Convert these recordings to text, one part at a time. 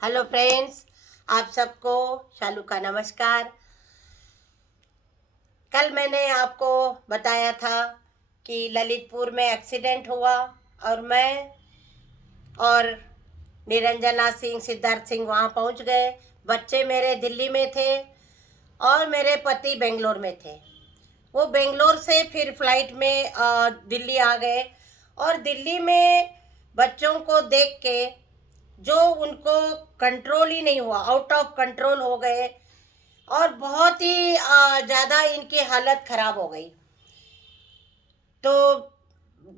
Hello friends, आप सबको शालू का नमस्कार। कल मैंने आपको बताया था कि ललितपुर में एक्सीडेंट हुआ और मैं और निरंजना सिंह, सिद्धार्थ सिंह वहाँ पहुँच गए। बच्चे मेरे दिल्ली में थे और मेरे पति बेंगलोर में थे। वो बेंगलोर से फिर फ्लाइट में दिल्ली आ गए और दिल्ली में बच्चों को देख के जो उनको कंट्रोल ही नहीं हुआ, आउट ऑफ कंट्रोल हो गए और बहुत ही ज़्यादा इनकी हालत खराब हो गई। तो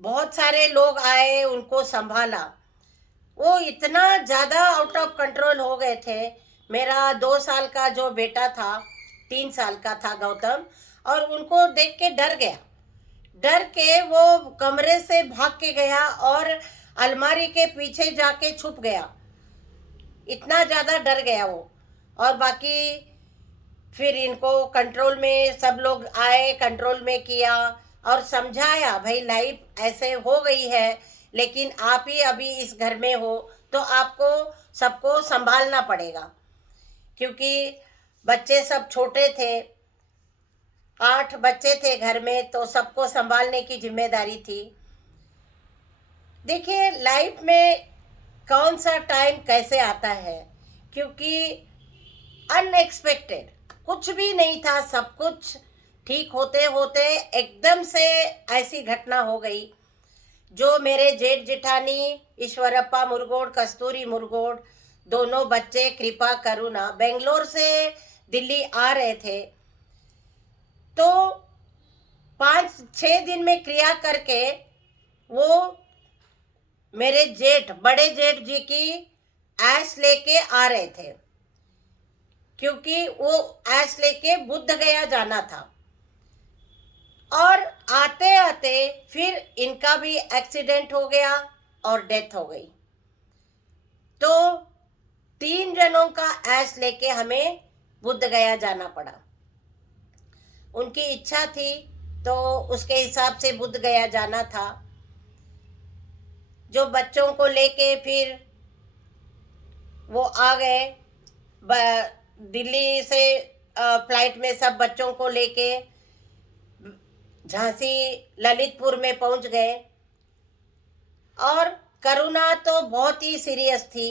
बहुत सारे लोग आए, उनको संभाला। वो इतना ज़्यादा आउट ऑफ कंट्रोल हो गए थे। मेरा 2 साल का जो बेटा था, 3 साल का था गौतम, और उनको देख के डर गया। डर के वो कमरे से भाग के गया और अलमारी के पीछे जाके छुप गया। इतना ज़्यादा डर गया वो। और बाकी फिर इनको कंट्रोल में सब लोग आए, कंट्रोल में किया और समझाया, भाई लाइफ ऐसे हो गई है, लेकिन आप ही अभी इस घर में हो तो आपको सबको संभालना पड़ेगा। क्योंकि बच्चे सब छोटे थे, 8 बच्चे थे घर में, तो सबको संभालने की जिम्मेदारी थी। देखिए, लाइफ में कौन सा टाइम कैसे आता है, क्योंकि अनएक्सपेक्टेड कुछ भी नहीं था। सब कुछ ठीक होते होते एकदम से ऐसी घटना हो गई। जो मेरे जेठ जिठानी ईश्वरप्पा मुरगोड, कस्तूरी मुरगोड, दोनों बच्चे कृपा करुणा बेंगलोर से दिल्ली आ रहे थे। तो 5-6 दिन में क्रिया करके वो मेरे जेठ, बड़े जेठ जी की ऐश लेके आ रहे थे, क्योंकि वो ऐश लेके बुद्ध गया जाना था। और आते आते फिर इनका भी एक्सीडेंट हो गया और डेथ हो गई। तो 3 जनों का ऐश लेके हमें बुद्ध गया जाना पड़ा। उनकी इच्छा थी तो उसके हिसाब से बुद्ध गया जाना था। जो बच्चों को लेके फिर वो आ गए दिल्ली से फ्लाइट में, सब बच्चों को लेके झांसी ललितपुर में पहुंच गए। और करुणा तो बहुत ही सीरियस थी।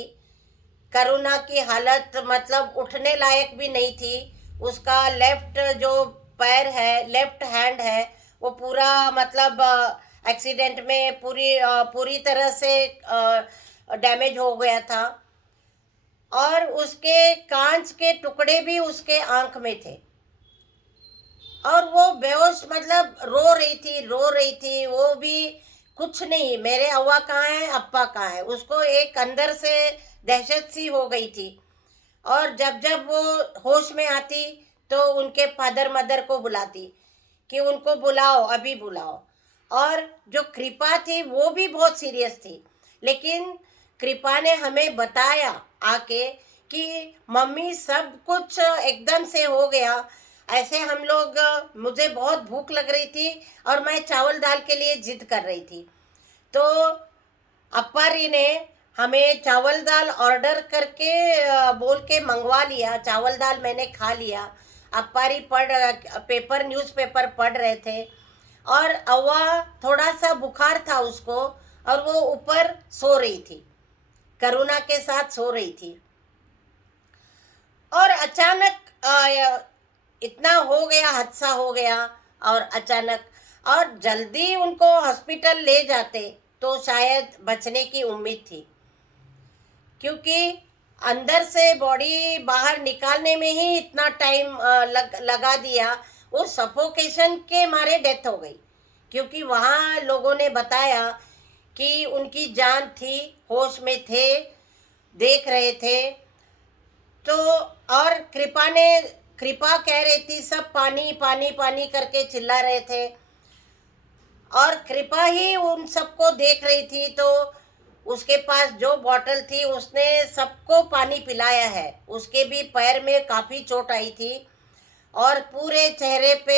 करुणा की हालत मतलब उठने लायक भी नहीं थी। उसका लेफ्ट जो पैर है, लेफ्ट हैंड है, वो पूरा मतलब एक्सीडेंट में पूरी तरह से डैमेज हो गया था। और उसके कांच के टुकड़े भी उसके आंख में थे और वो बेहोश, मतलब रो रही थी वो भी। कुछ नहीं, मेरे अव्वा कहाँ है, अप्पा कहाँ है, उसको एक अंदर से दहशत सी हो गई थी। और जब जब वो होश में आती तो उनके फादर मदर को बुलाती कि उनको बुलाओ, अभी बुलाओ। और जो कृपा थी वो भी बहुत सीरियस थी, लेकिन कृपा ने हमें बताया आके कि मम्मी सब कुछ एकदम से हो गया। ऐसे हम लोग, मुझे बहुत भूख लग रही थी और मैं चावल दाल के लिए जिद कर रही थी। तो अप्पारी ने हमें चावल दाल ऑर्डर करके बोल के मंगवा लिया। चावल दाल मैंने खा लिया। अप्पारी पेपर, न्यूज़पेपर पढ़ रहे थे और अव्वा थोड़ा सा बुखार था उसको और वो ऊपर सो रही थी, करुणा के साथ सो रही थी। और अचानक इतना हो गया, हादसा हो गया। और अचानक, और जल्दी उनको हॉस्पिटल ले जाते तो शायद बचने की उम्मीद थी, क्योंकि अंदर से बॉडी बाहर निकालने में ही इतना टाइम लगा दिया। वो सफोकेशन के मारे डेथ हो गई, क्योंकि वहाँ लोगों ने बताया कि उनकी जान थी, होश में थे, देख रहे थे। तो और कृपा कह रही थी, सब पानी पानी पानी करके चिल्ला रहे थे और कृपा ही उन सबको देख रही थी। तो उसके पास जो बॉटल थी उसने सबको पानी पिलाया है। उसके भी पैर में काफ़ी चोट आई थी और पूरे चेहरे पे,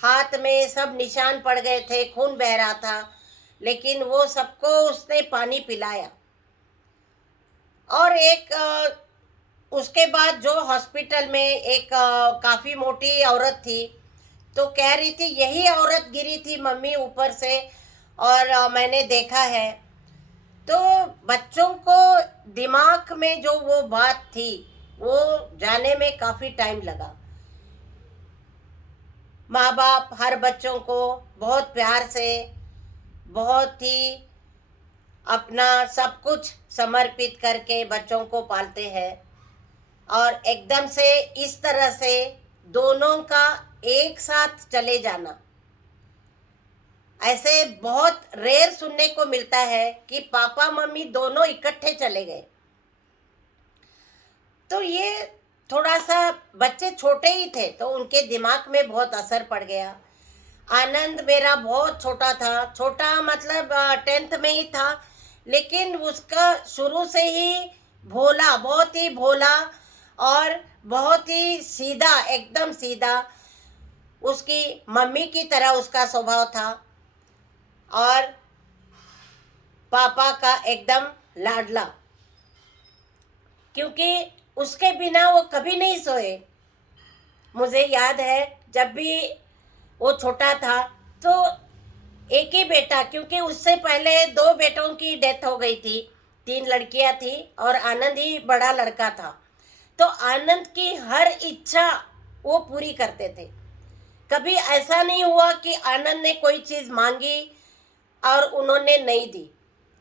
हाथ में सब निशान पड़ गए थे, खून बह रहा था, लेकिन वो सबको उसने पानी पिलाया। और एक उसके बाद जो हॉस्पिटल में एक काफ़ी मोटी औरत थी, तो कह रही थी यही औरत गिरी थी मम्मी ऊपर से, और मैंने देखा है। तो बच्चों को दिमाग में जो वो बात थी वो जाने में काफ़ी टाइम लगा। माँ बाप हर बच्चों को बहुत प्यार से, बहुत ही अपना सब कुछ समर्पित करके बच्चों को पालते हैं, और एकदम से इस तरह से दोनों का एक साथ चले जाना, ऐसे बहुत रेयर सुनने को मिलता है कि पापा मम्मी दोनों इकट्ठे चले गए। तो ये थोड़ा सा, बच्चे छोटे ही थे तो उनके दिमाग में बहुत असर पड़ गया। आनंद मेरा बहुत छोटा था, छोटा मतलब 10th में ही था, लेकिन उसका शुरू से ही भोला, बहुत ही भोला और बहुत ही सीधा, एकदम सीधा, उसकी मम्मी की तरह उसका स्वभाव था, और पापा का एकदम लाडला, क्योंकि उसके बिना वो कभी नहीं सोए। मुझे याद है जब भी वो छोटा था तो एक ही बेटा, क्योंकि उससे पहले 2 बेटों की डेथ हो गई थी, 3 लड़कियां थी और आनंद ही बड़ा लड़का था। तो आनंद की हर इच्छा वो पूरी करते थे। कभी ऐसा नहीं हुआ कि आनंद ने कोई चीज़ मांगी और उन्होंने नहीं दी,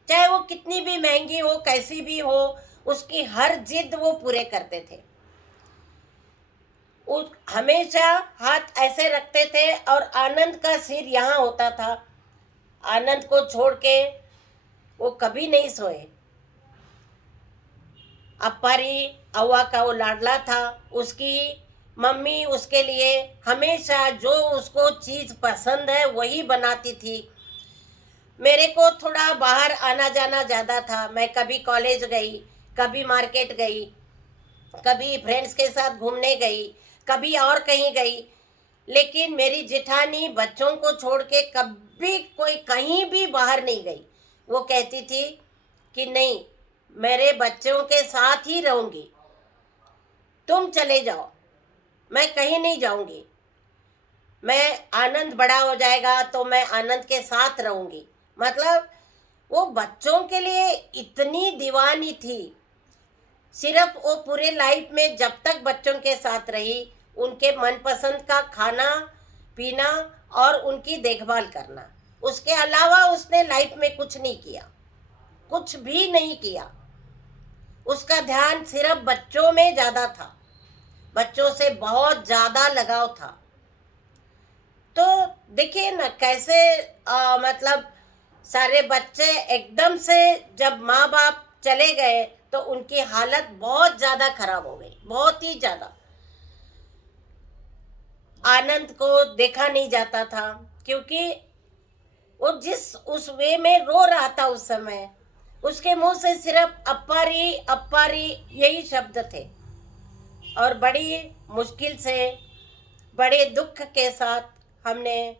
चाहे वो कितनी भी महंगी हो, कैसी भी हो, उसकी हर जिद वो पूरे करते थे। वो हमेशा हाथ ऐसे रखते थे और आनंद का सिर यहाँ होता था। आनंद को छोड़ के वो कभी नहीं सोए। अप्पारी अव्वा का वो लाडला था। उसकी मम्मी उसके लिए हमेशा जो उसको चीज़ पसंद है वही बनाती थी। मेरे को थोड़ा बाहर आना जाना ज़्यादा था। मैं कभी कॉलेज गई, कभी मार्केट गई, कभी फ्रेंड्स के साथ घूमने गई, कभी और कहीं गई, लेकिन मेरी जेठानी बच्चों को छोड़ के कभी कोई कहीं भी बाहर नहीं गई। वो कहती थी कि नहीं, मेरे बच्चों के साथ ही रहूंगी, तुम चले जाओ, मैं कहीं नहीं जाऊंगी। मैं आनंद बड़ा हो जाएगा तो मैं आनंद के साथ रहूंगी। मतलब वो बच्चों के लिए इतनी दीवानी थी। सिर्फ वो पूरे लाइफ में जब तक बच्चों के साथ रही, उनके मनपसंद का खाना पीना और उनकी देखभाल करना, उसके अलावा उसने लाइफ में कुछ नहीं किया, कुछ भी नहीं किया। उसका ध्यान सिर्फ बच्चों में ज़्यादा था, बच्चों से बहुत ज़्यादा लगाव था। तो देखिए ना कैसे मतलब सारे बच्चे एकदम से जब माँ बाप चले गए तो उनकी हालत बहुत ज़्यादा खराब हो गई, बहुत ही ज़्यादा। आनंद को देखा नहीं जाता था क्योंकि वो जिस उस वे में रो रहा था उस समय, उसके मुंह से सिर्फ अप्पारी अप्पारी यही शब्द थे। और बड़ी मुश्किल से, बड़े दुख के साथ हमने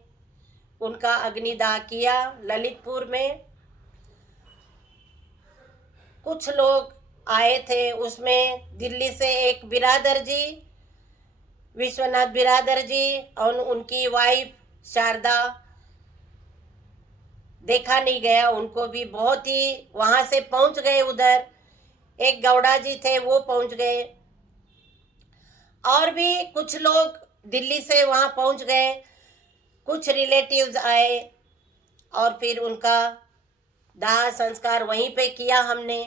उनका अग्निदाह किया ललितपुर में। कुछ लोग आए थे, उसमें दिल्ली से एक बिरादर जी, विश्वनाथ बिरादर जी, और उनकी वाइफ शारदा, देखा नहीं गया उनको भी, बहुत ही वहाँ से पहुँच गए उधर। एक गौड़ा जी थे वो पहुँच गए, और भी कुछ लोग दिल्ली से वहाँ पहुँच गए। कुछ रिलेटिव्स आए और फिर उनका दाह संस्कार वहीं पे किया हमने।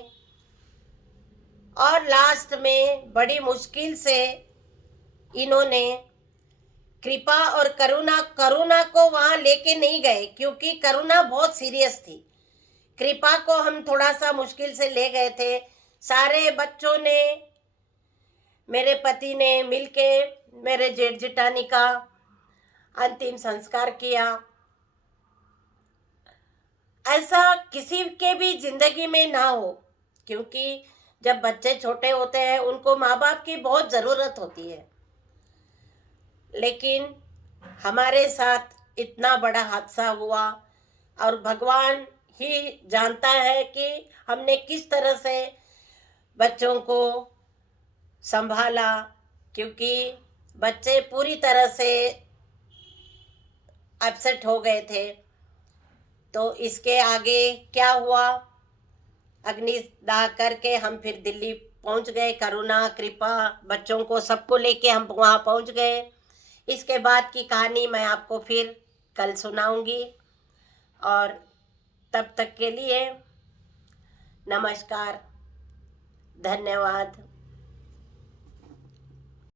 और लास्ट में बड़ी मुश्किल से इन्होंने कृपा और करुणा, करुणा को वहाँ लेके नहीं गए क्योंकि करुणा बहुत सीरियस थी। कृपा को हम थोड़ा सा मुश्किल से ले गए थे। सारे बच्चों ने, मेरे पति ने मिलके मेरे जेठ जेठानी का अंतिम संस्कार किया। ऐसा किसी के भी जिंदगी में ना हो, क्योंकि जब बच्चे छोटे होते हैं उनको माँ बाप की बहुत ज़रूरत होती है। लेकिन हमारे साथ इतना बड़ा हादसा हुआ और भगवान ही जानता है कि हमने किस तरह से बच्चों को संभाला, क्योंकि बच्चे पूरी तरह से अपसेट हो गए थे। तो इसके आगे क्या हुआ, अग्निदाह करके हम फिर दिल्ली पहुंच गए। करुणा, कृपा, बच्चों को सबको लेके हम वहाँ पहुंच गए। इसके बाद की कहानी मैं आपको फिर कल सुनाऊंगी, और तब तक के लिए नमस्कार, धन्यवाद।